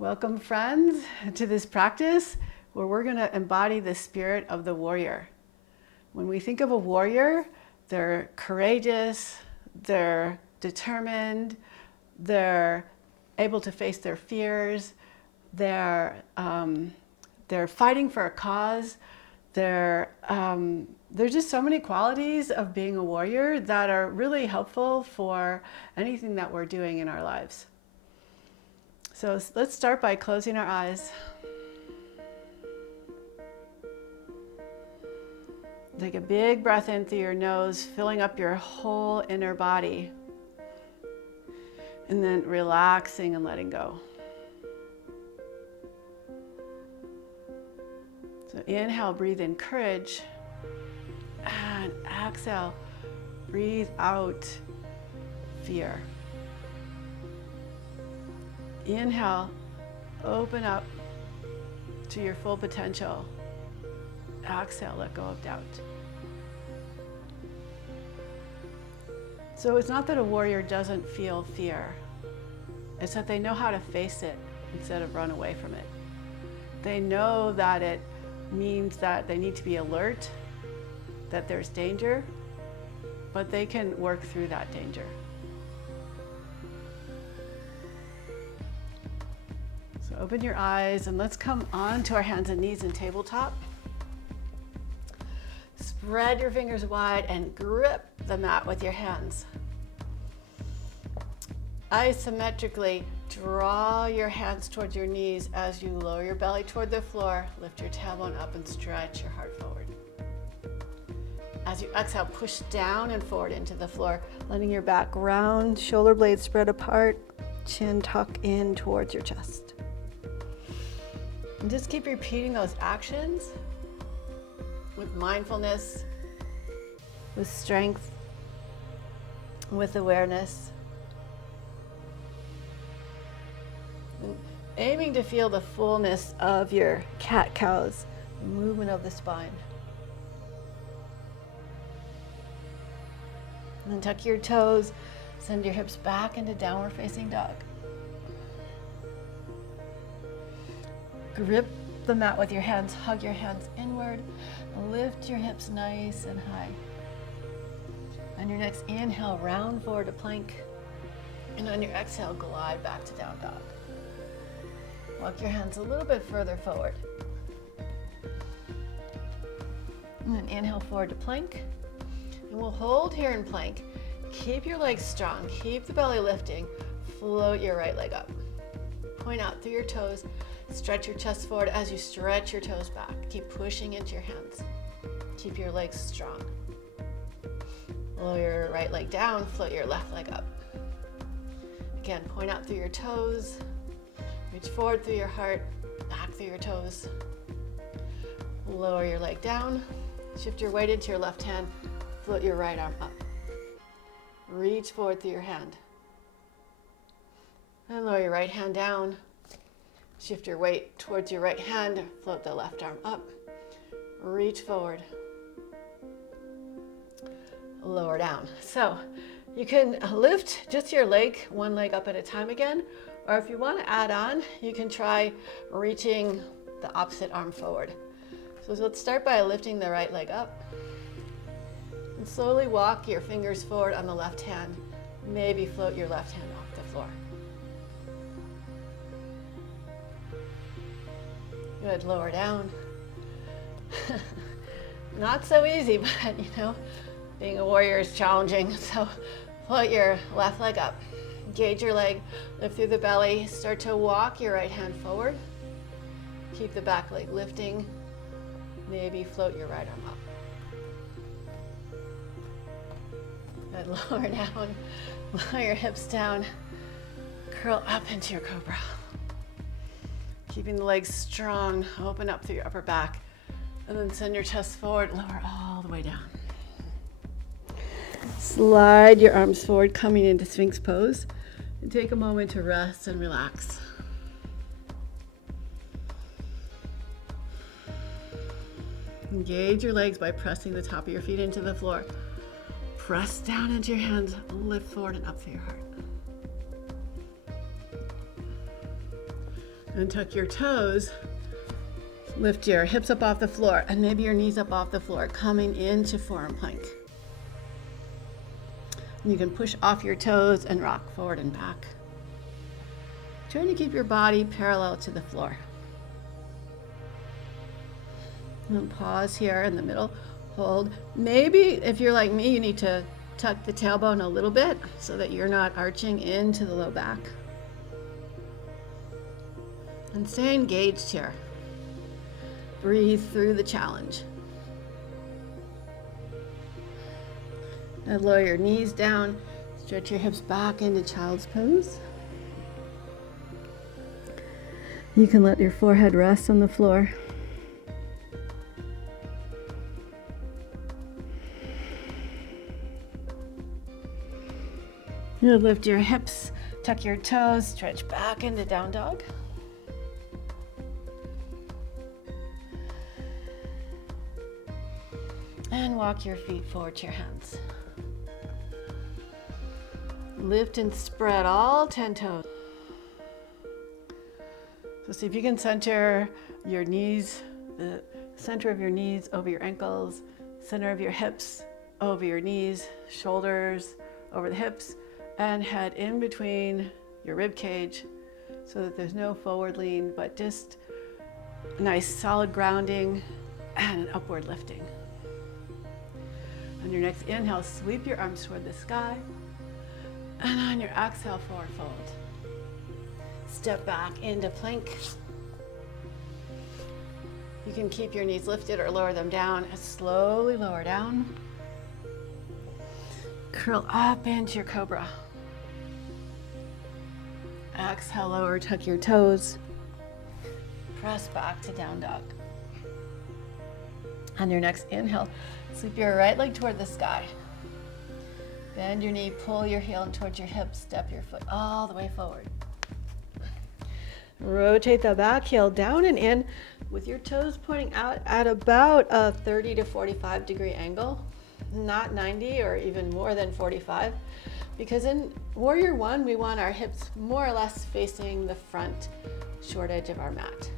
Welcome, friends, to this practice where we're going to embody the spirit of the warrior. When we think of a warrior, they're courageous, they're determined, they're able to face their fears, they're fighting for a cause. There's just so many qualities of being a warrior that are really helpful for anything that we're doing in our lives. So let's start by closing our eyes. Take a big breath in through your nose, filling up your whole inner body. And then relaxing and letting go. So inhale, breathe in courage. And exhale, breathe out fear. Inhale, open up to your full potential. Exhale, let go of doubt. So it's not that a warrior doesn't feel fear. It's that they know how to face it instead of run away from it. They know that it means that they need to be alert, that there's danger, but they can work through that danger. So open your eyes and let's come onto our hands and knees in tabletop. Spread your fingers wide and grip the mat with your hands. Isometrically draw your hands towards your knees as you lower your belly toward the floor. Lift your tailbone up and stretch your heart forward. As you exhale, push down and forward into the floor, letting your back round, shoulder blades spread apart, chin tuck in towards your chest. And just keep repeating those actions with mindfulness, with strength, with awareness. And aiming to feel the fullness of your cat-cows, movement of the spine. And then tuck your toes, send your hips back into downward facing dog. Grip the mat with your hands, hug your hands inward, lift your hips nice and high. On your next inhale, round forward to plank, and on your exhale, glide back to down dog. Walk your hands a little bit further forward. And then inhale forward to plank. And we'll hold here in plank. Keep your legs strong, keep the belly lifting, float your right leg up. Point out through your toes, stretch your chest forward as you stretch your toes back. Keep pushing into your hands. Keep your legs strong. Lower your right leg down, float your left leg up. Again, point out through your toes, reach forward through your heart, back through your toes. Lower your leg down, shift your weight into your left hand, float your right arm up. Reach forward through your hand. And lower your right hand down. Shift your weight towards your right hand, float the left arm up. Reach forward. Lower down. So you can lift just your leg, one leg up at a time again, or if you want to add on, you can try reaching the opposite arm forward. So let's start by lifting the right leg up. And slowly walk your fingers forward on the left hand. Maybe float your left hand off the floor. Good, lower down. Not so easy, but being a warrior is challenging. So float your left leg up. Engage your leg, lift through the belly. Start to walk your right hand forward. Keep the back leg lifting. Maybe float your right arm up. Good, lower down. Lower your hips down. Curl up into your cobra. Keeping the legs strong, open up through your upper back, and then send your chest forward, lower all the way down. Slide your arms forward, coming into Sphinx pose, and take a moment to rest and relax. Engage your legs by pressing the top of your feet into the floor. Press down into your hands, lift forward and up through your heart. And tuck your toes. Lift your hips up off the floor and maybe your knees up off the floor, coming into forearm plank. You can push off your toes and rock forward and back. Trying to keep your body parallel to the floor. And pause here in the middle, hold. Maybe if you're like me, you need to tuck the tailbone a little bit so that you're not arching into the low back. And stay engaged here. Breathe through the challenge. And lower your knees down, stretch your hips back into child's pose. You can let your forehead rest on the floor. You lift your hips, tuck your toes, stretch back into down dog. And walk your feet forward to your hands. Lift and spread all 10 toes. So see if you can center your knees, the center of your knees over your ankles, center of your hips over your knees, shoulders over the hips, and head in between your rib cage so that there's no forward lean, but just nice solid grounding and an upward lifting. On your next inhale, sweep your arms toward the sky. And on your exhale, forward fold. Step back into plank. You can keep your knees lifted or lower them down and slowly lower down. Curl up into your cobra. Exhale, lower, tuck your toes. Press back to down dog. On your next inhale, sweep your right leg toward the sky. Bend your knee, pull your heel in towards your hip, step your foot all the way forward. Rotate the back heel down and in with your toes pointing out at about a 30 to 45 degree angle, not 90 or even more than 45, because in Warrior One, we want our hips more or less facing the front short edge of our mat.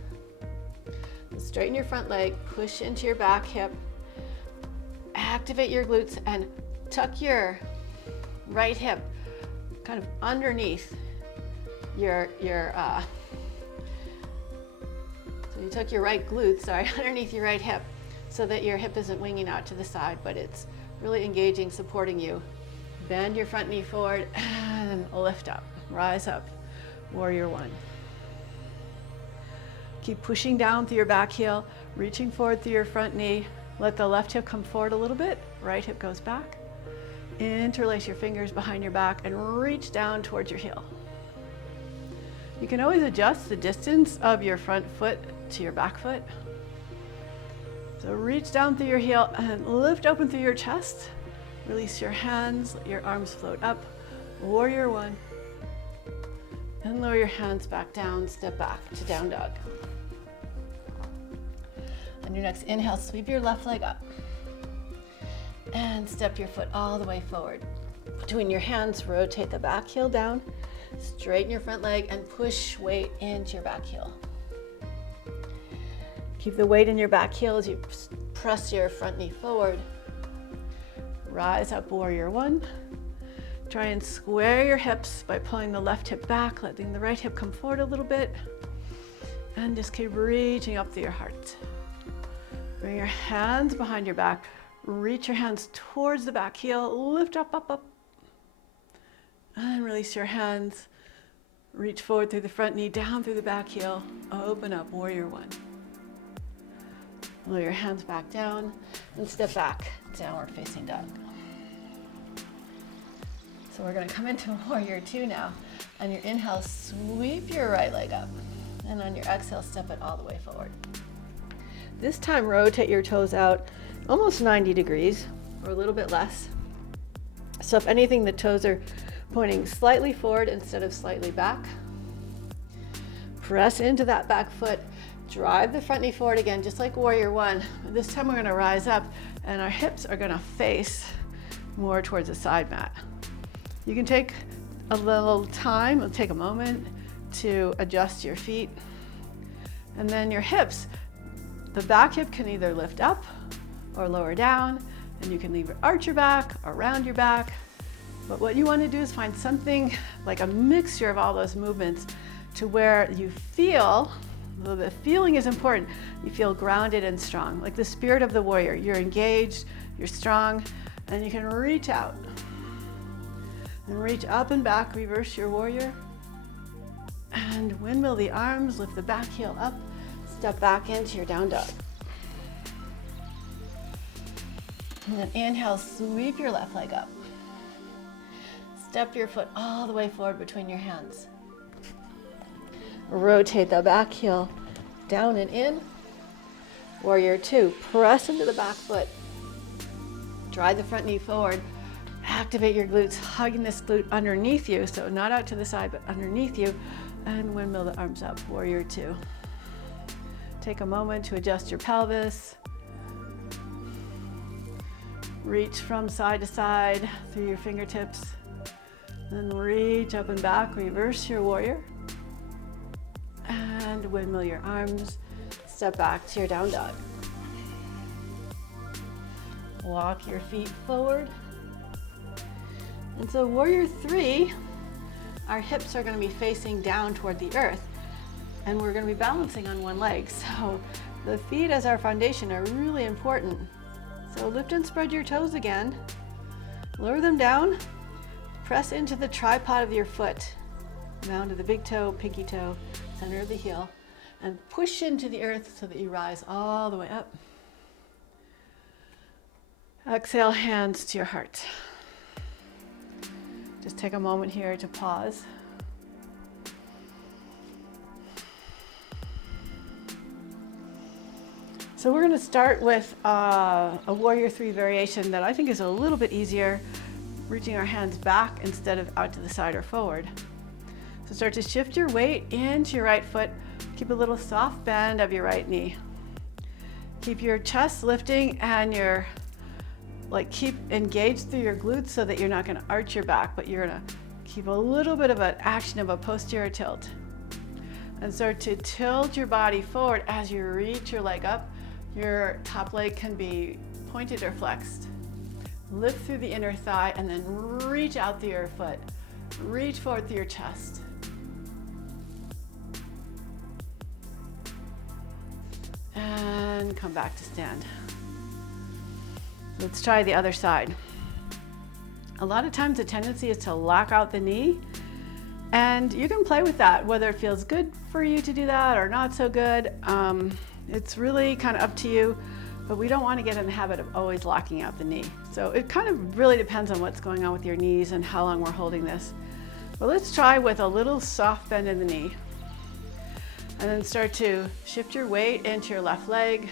Straighten your front leg, push into your back hip, activate your glutes, and tuck your right hip kind of underneath so you tuck your right glute, underneath your right hip so that your hip isn't winging out to the side, but it's really engaging, supporting you. Bend your front knee forward and lift up, rise up, Warrior One. Keep pushing down through your back heel, reaching forward through your front knee. Let the left hip come forward a little bit, right hip goes back. Interlace your fingers behind your back and reach down towards your heel. You can always adjust the distance of your front foot to your back foot. So reach down through your heel and lift open through your chest. Release your hands, let your arms float up. Warrior One. And lower your hands back down, step back to down dog. On your next inhale, sweep your left leg up. And step your foot all the way forward. Between your hands, rotate the back heel down, straighten your front leg, and push weight into your back heel. Keep the weight in your back heel as you press your front knee forward. Rise up, Warrior One. Try and square your hips by pulling the left hip back, letting the right hip come forward a little bit, and just keep reaching up through your heart. Bring your hands behind your back. Reach your hands towards the back heel, lift up, up, up. And release your hands. Reach forward through the front knee, down through the back heel. Open up, Warrior One. Lower your hands back down and step back, downward facing dog. So we're gonna come into Warrior Two now. On your inhale, sweep your right leg up. And on your exhale, step it all the way forward. This time, rotate your toes out almost 90 degrees or a little bit less. So if anything, the toes are pointing slightly forward instead of slightly back. Press into that back foot. Drive the front knee forward again, just like Warrior One. This time we're gonna rise up and our hips are gonna face more towards the side mat. You can take a little time, it'll take a moment to adjust your feet. And then your hips. The back hip can either lift up or lower down, and you can either arch your back or round your back. But what you want to do is find something like a mixture of all those movements to where you feel, well, the feeling is important, you feel grounded and strong, like the spirit of the warrior. You're engaged, you're strong, and you can reach out. And reach up and back, reverse your warrior. And windmill the arms, lift the back heel up, step back into your down dog. And then inhale, sweep your left leg up. Step your foot all the way forward between your hands. Rotate the back heel down and in. Warrior two, press into the back foot. Drive the front knee forward. Activate your glutes, hugging this glute underneath you, so not out to the side, but underneath you, and windmill the arms up, warrior two. Take a moment to adjust your pelvis. Reach from side to side through your fingertips. Then reach up and back, reverse your warrior. And windmill your arms, step back to your down dog. Walk your feet forward. And so warrior three, our hips are going to be facing down toward the earth, and we're going to be balancing on one leg. So the feet as our foundation are really important. So lift and spread your toes again. Lower them down. Press into the tripod of your foot. Mound of the big toe, pinky toe, center of the heel, and push into the earth so that you rise all the way up. Exhale, hands to your heart. Just take a moment here to pause. So we're going to start with a warrior three variation that I think is a little bit easier, reaching our hands back instead of out to the side or forward. So start to shift your weight into your right foot. Keep a little soft bend of your right knee. Keep your chest lifting and your keep engaged through your glutes so that you're not going to arch your back, but you're going to keep a little bit of an action of a posterior tilt. And start to tilt your body forward as you reach your leg up. Your top leg can be pointed or flexed. Lift through the inner thigh and then reach out through your foot. Reach forward through your chest. And come back to stand. Let's try the other side. A lot of times the tendency is to lock out the knee, and you can play with that, whether it feels good for you to do that or not so good. It's really kind of up to you, but we don't want to get in the habit of always locking out the knee. So it kind of really depends on what's going on with your knees and how long we're holding this. But let's try with a little soft bend in the knee. And then start to shift your weight into your left leg.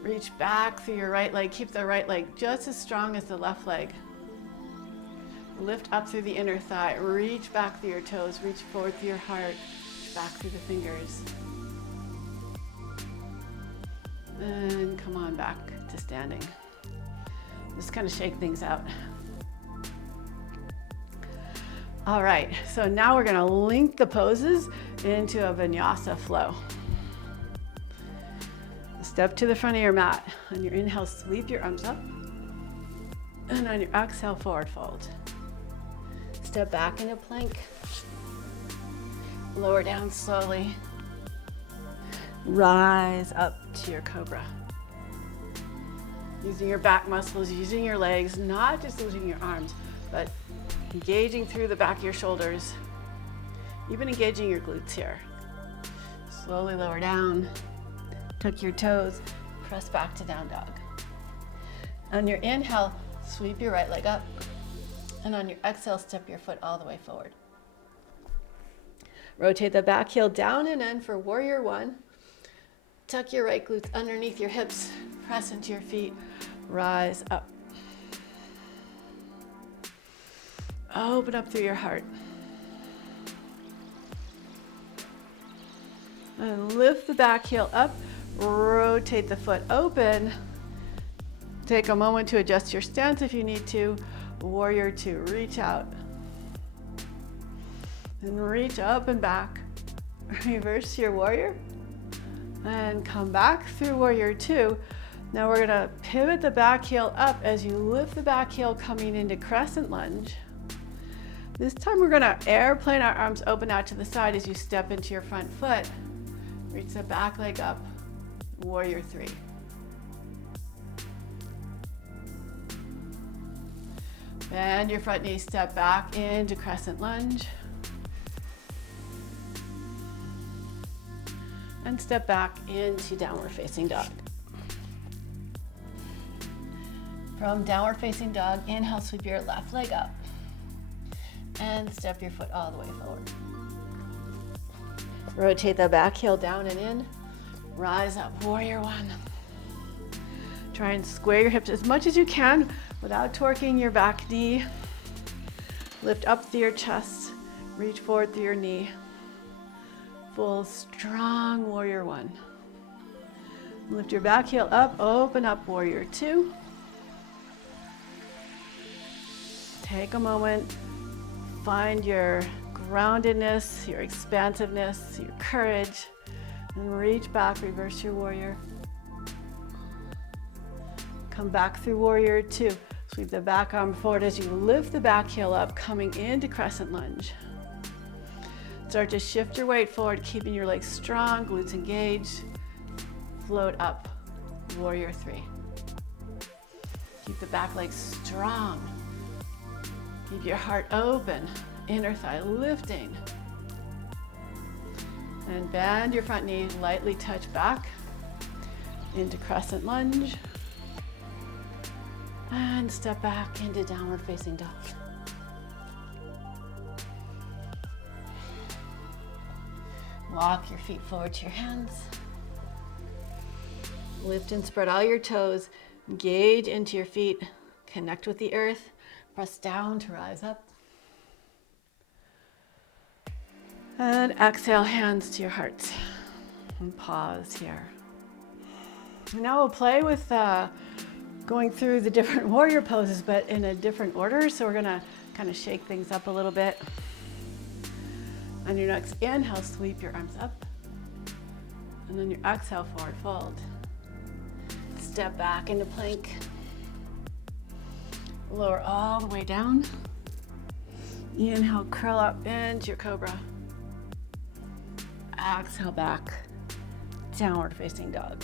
Reach back through your right leg. Keep the right leg just as strong as the left leg. Lift up through the inner thigh. Reach back through your toes. Reach forward through your heart. Back through the fingers. And come on back to standing. Just kind of shake things out. All right, so now we're going to link the poses into a vinyasa flow. Step to the front of your mat. On your inhale, sweep your arms up. And on your exhale, forward fold. Step back into plank. Lower down slowly. Rise up to your cobra. Using your back muscles, using your legs, not just using your arms, but engaging through the back of your shoulders, even engaging your glutes here. Slowly lower down, tuck your toes, press back to down dog. On your inhale, sweep your right leg up, and on your exhale, step your foot all the way forward. Rotate the back heel down and in for warrior one. Tuck your right glutes underneath your hips, press into your feet, rise up. Open up through your heart. And lift the back heel up, rotate the foot open. Take a moment to adjust your stance if you need to. Warrior two, reach out. And reach up and back. Reverse your warrior. And come back through warrior two. Now we're gonna pivot the back heel up as you lift the back heel coming into crescent lunge. This time we're gonna airplane our arms open out to the side as you step into your front foot. Reach the back leg up, warrior three. Bend your front knee, step back into crescent lunge. And step back into downward facing dog. From downward facing dog, inhale, sweep your left leg up. And step your foot all the way forward. Rotate the back heel down and in. Rise up, warrior one. Try and square your hips as much as you can without torquing your back knee. Lift up through your chest. Reach forward through your knee. Full strong warrior one. Lift your back heel up, open up warrior two. Take a moment, find your groundedness, your expansiveness, your courage, and reach back, reverse your warrior. Come back through warrior two. Sweep the back arm forward as you lift the back heel up, coming into crescent lunge. Start to shift your weight forward, keeping your legs strong, glutes engaged. Float up, warrior three. Keep the back leg strong. Keep your heart open, inner thigh lifting. And bend your front knee, lightly touch back into crescent lunge. And step back into downward facing dog. Walk your feet forward to your hands. Lift and spread all your toes. Engage into your feet. Connect with the earth. Press down to rise up. And exhale, hands to your heart. And pause here. Now we'll play with going through the different warrior poses, but in a different order. So we're gonna kind of shake things up a little bit. On your next inhale, sweep your arms up. And then your exhale, forward fold. Step back into plank. Lower all the way down. Inhale, curl up into your cobra. Exhale back, downward facing dog.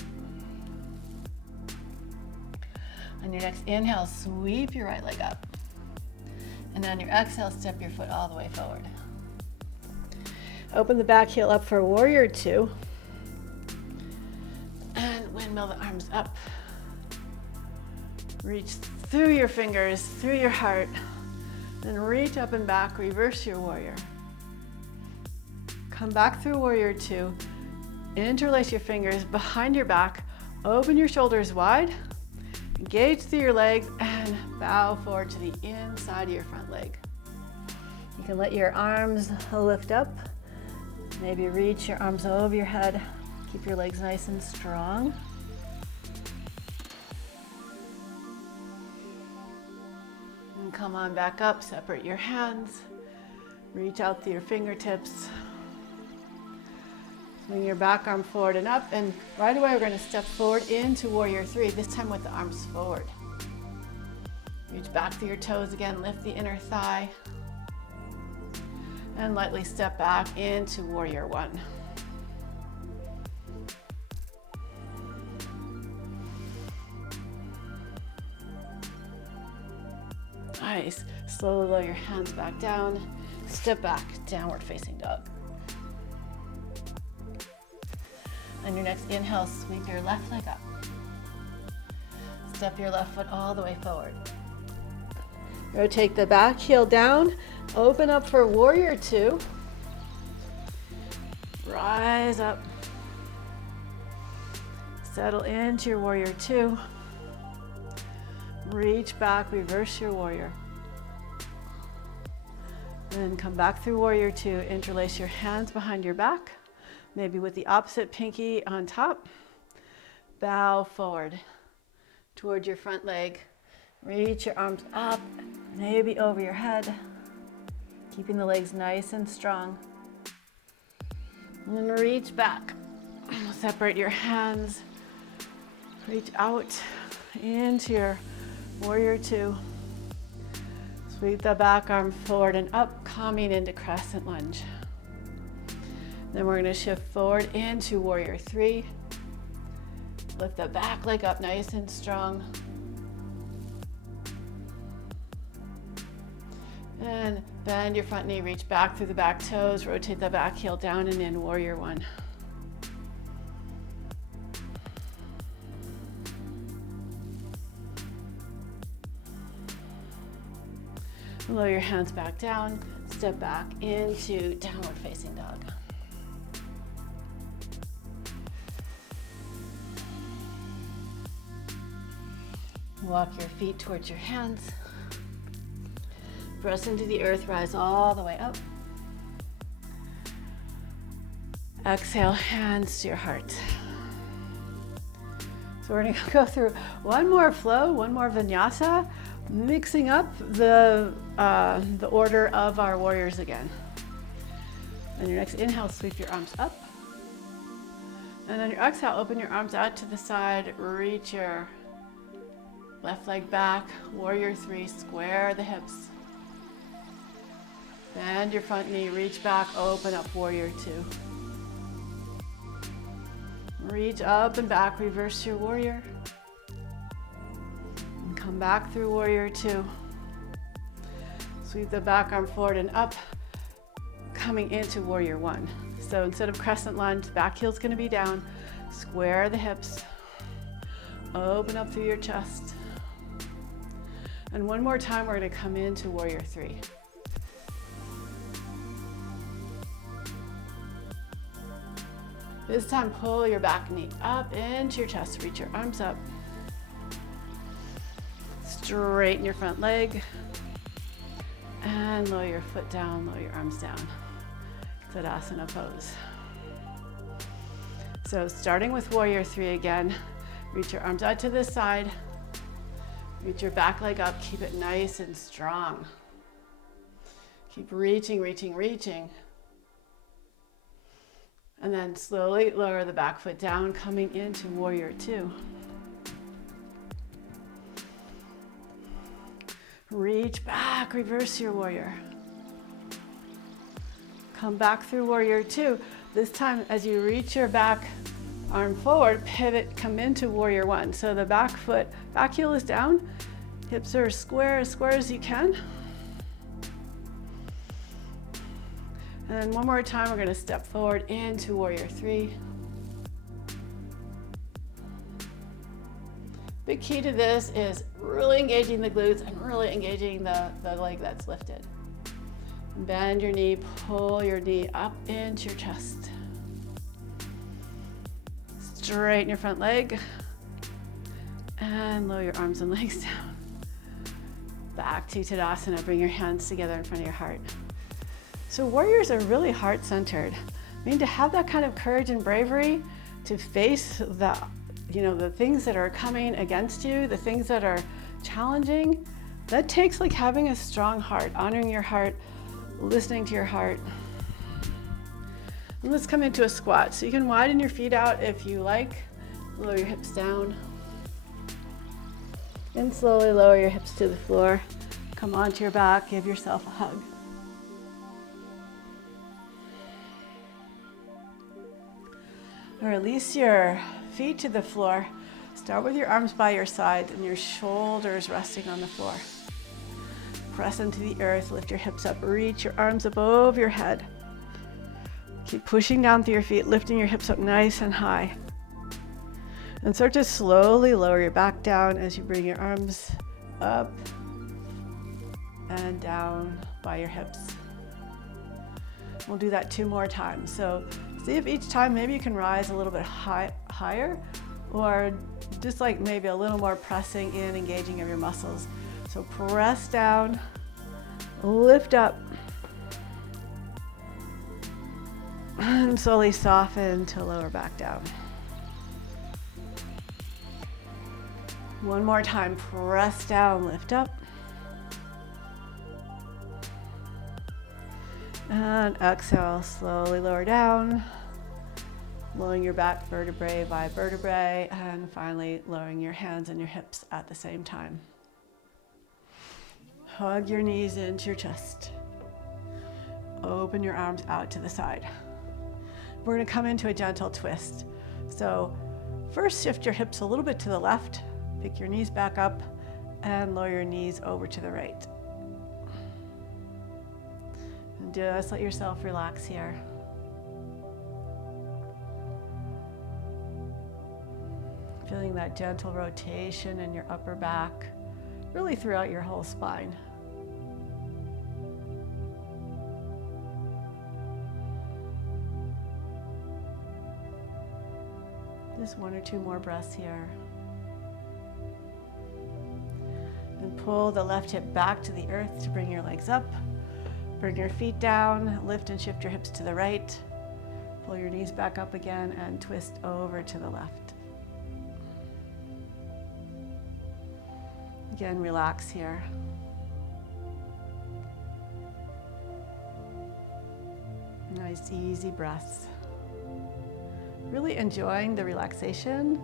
On your next inhale, sweep your right leg up. And on your exhale, step your foot all the way forward. Open the back heel up for warrior two. And windmill the arms up. Reach through your fingers, through your heart. Then reach up and back, reverse your warrior. Come back through warrior two. Interlace your fingers behind your back. Open your shoulders wide. Engage through your legs and bow forward to the inside of your front leg. You can let your arms lift up. Maybe reach your arms over your head. Keep your legs nice and strong. And come on back up, separate your hands. Reach out through your fingertips. Swing your back arm forward and up, and right away we're going to step forward into warrior three, this time with the arms forward. Reach back through your toes again, lift the inner thigh. And lightly step back into warrior one. Nice. Slowly lower your hands back down. Step back, downward facing dog. On your next inhale, sweep your left leg up. Step your left foot all the way forward. Rotate the back heel down. Open up for warrior two. Rise up. Settle into your warrior two. Reach back, reverse your warrior. Then come back through warrior two. Interlace your hands behind your back, maybe with the opposite pinky on top. Bow forward towards your front leg. Reach your arms up, maybe over your head. Keeping the legs nice and strong. And then reach back. Separate your hands. Reach out into your warrior two. Sweep the back arm forward and up, coming into crescent lunge. Then we're going to shift forward into warrior three. Lift the back leg up nice and strong. And bend your front knee, reach back through the back toes, rotate the back heel down and in warrior one. Lower your hands back down, step back into downward facing dog. Walk your feet towards your hands. Press into the earth, rise all the way up. Exhale, hands to your heart. So we're gonna go through one more flow, one more vinyasa, mixing up the order of our warriors again. On your next inhale, sweep your arms up. And on your exhale, open your arms out to the side, reach your left leg back, warrior three, square the hips. Bend your front knee, reach back, open up, warrior two. Reach up and back, reverse your warrior. And come back through warrior two. Sweep the back arm forward and up, coming into warrior one. So instead of crescent lunge, back heel's gonna be down, square the hips, open up through your chest. And one more time, we're gonna come into warrior three. This time, pull your back knee up into your chest, reach your arms up. Straighten your front leg. And lower your foot down, lower your arms down. Tadasana pose. So starting with warrior three again, reach your arms out to this side. Reach your back leg up, keep it nice and strong. Keep reaching, reaching, reaching. And then slowly lower the back foot down, coming into warrior two. Reach back, reverse your warrior. Come back through warrior two. This time, as you reach your back arm forward, pivot, come into warrior one. So the back foot, back heel is down, hips are square as you can. And then one more time, we're gonna step forward into warrior three. Big key to this is really engaging the glutes and really engaging the leg that's lifted. Bend your knee, pull your knee up into your chest. Straighten your front leg and lower your arms and legs down. Back to Tadasana, bring your hands together in front of your heart. So warriors are really heart-centered. I mean, to have that kind of courage and bravery to face the things that are coming against you, the things that are challenging, that takes like having a strong heart, honoring your heart, listening to your heart. And let's come into a squat. So you can widen your feet out if you like, lower your hips down. And slowly lower your hips to the floor. Come onto your back, give yourself a hug. Release your feet to the floor. Start with your arms by your side and your shoulders resting on the floor. Press into the earth, lift your hips up, reach your arms above your head. Keep pushing down through your feet, lifting your hips up nice and high. And start to slowly lower your back down as you bring your arms up and down by your hips. We'll do that 2 more times. So see if each time maybe you can rise a little bit higher, or just like maybe a little more pressing in, engaging of your muscles. So press down, lift up, and slowly soften to lower back down. One more time, press down, lift up. And exhale, slowly lower down. Lowering your back vertebrae by vertebrae, and finally lowering your hands and your hips at the same time. Hug your knees into your chest. Open your arms out to the side. We're going to come into a gentle twist. So first shift your hips a little bit to the left, pick your knees back up, and lower your knees over to the right. And just let yourself relax here. Feeling that gentle rotation in your upper back, really throughout your whole spine. Just 1 or 2 more breaths here. And pull the left hip back to the earth to bring your legs up. Bring your feet down, lift and shift your hips to the right. Pull your knees back up again and twist over to the left. Again, relax here. Nice, easy breaths. Really enjoying the relaxation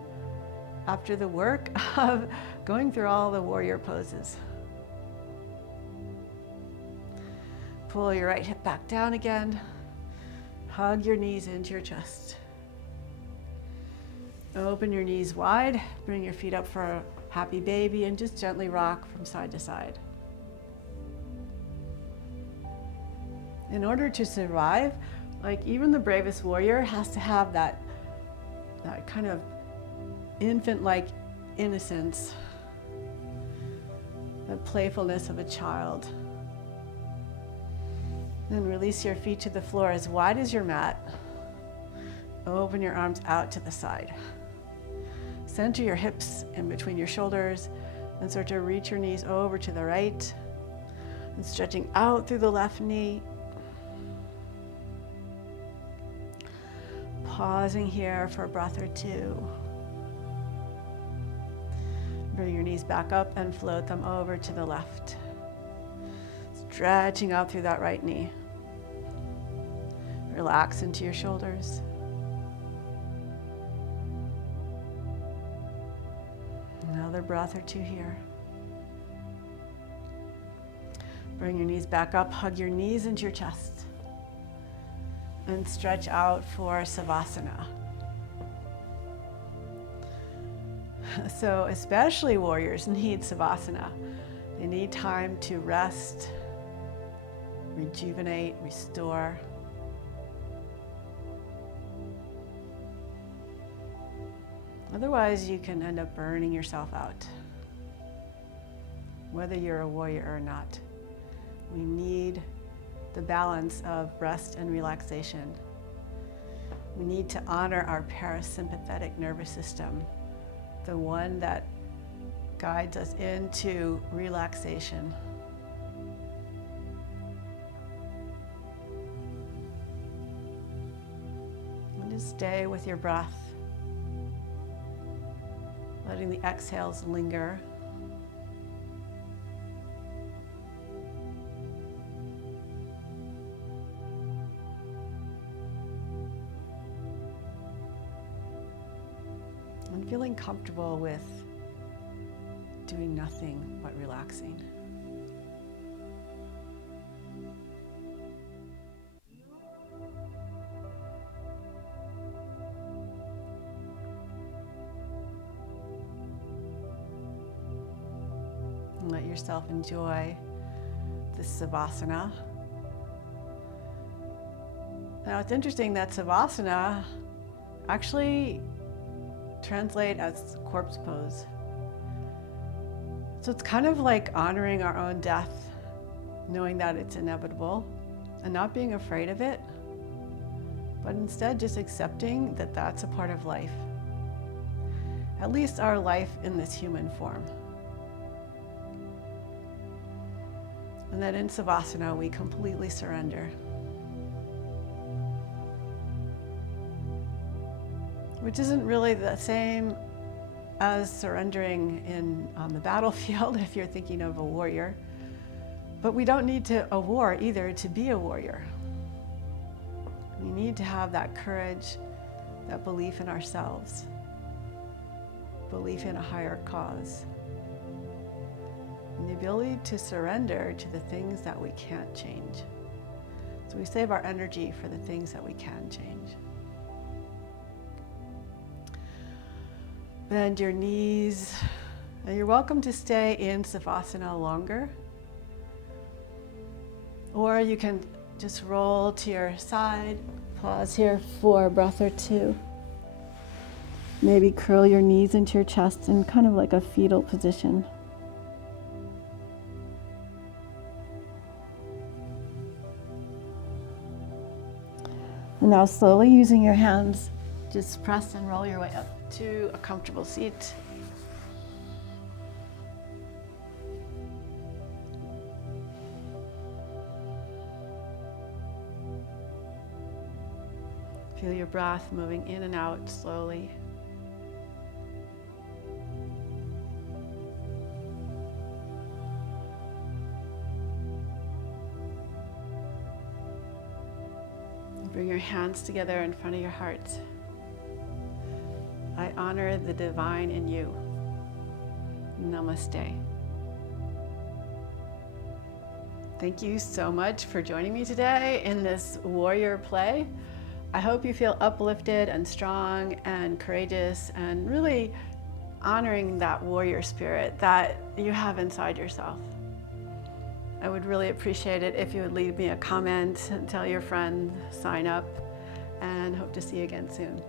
after the work of going through all the warrior poses. Pull your right hip back down again. Hug your knees into your chest. Open your knees wide. Bring your feet up for a happy baby and just gently rock from side to side. In order to survive, like even the bravest warrior has to have that kind of infant-like innocence, the playfulness of a child. Then release your feet to the floor as wide as your mat. Open your arms out to the side. Center your hips in between your shoulders and start to reach your knees over to the right and stretching out through the left knee. Pausing here for a breath or 2. Bring your knees back up and float them over to the left. Stretching out through that right knee. Relax into your shoulders. Another breath or 2 here. Bring your knees back up, hug your knees into your chest. And stretch out for Savasana. So especially warriors need Savasana. They need time to rest, rejuvenate, restore. Otherwise, you can end up burning yourself out, whether you're a warrior or not. We need the balance of rest and relaxation. We need to honor our parasympathetic nervous system, the one that guides us into relaxation. And just stay with your breath, letting the exhales linger. And feeling comfortable with doing nothing but relaxing. And let yourself enjoy this Savasana. Now it's interesting that Savasana actually translate as corpse pose. So it's kind of like honoring our own death, knowing that it's inevitable and not being afraid of it, but instead just accepting that that's a part of life, at least our life in this human form. And that in Savasana we completely surrender. Which isn't really the same as surrendering on the battlefield if you're thinking of a warrior. But we don't need a war either to be a warrior. We need to have that courage that belief in ourselves, belief in a higher cause, and the ability to surrender to the things that we can't change. So we save our energy for the things that we can change. Bend your knees, and you're welcome to stay in Savasana longer. Or you can just roll to your side, pause here for a breath or two. Maybe curl your knees into your chest in kind of like a fetal position. And now slowly using your hands, just press and roll your way up to a comfortable seat. Feel your breath moving in and out slowly. Bring your hands together in front of your heart. I honor the divine in you. Namaste. Thank you so much for joining me today in this warrior play. I hope you feel uplifted and strong and courageous and really honoring that warrior spirit that you have inside yourself. I would really appreciate it if you would leave me a comment and tell your friend, sign up, and hope to see you again soon.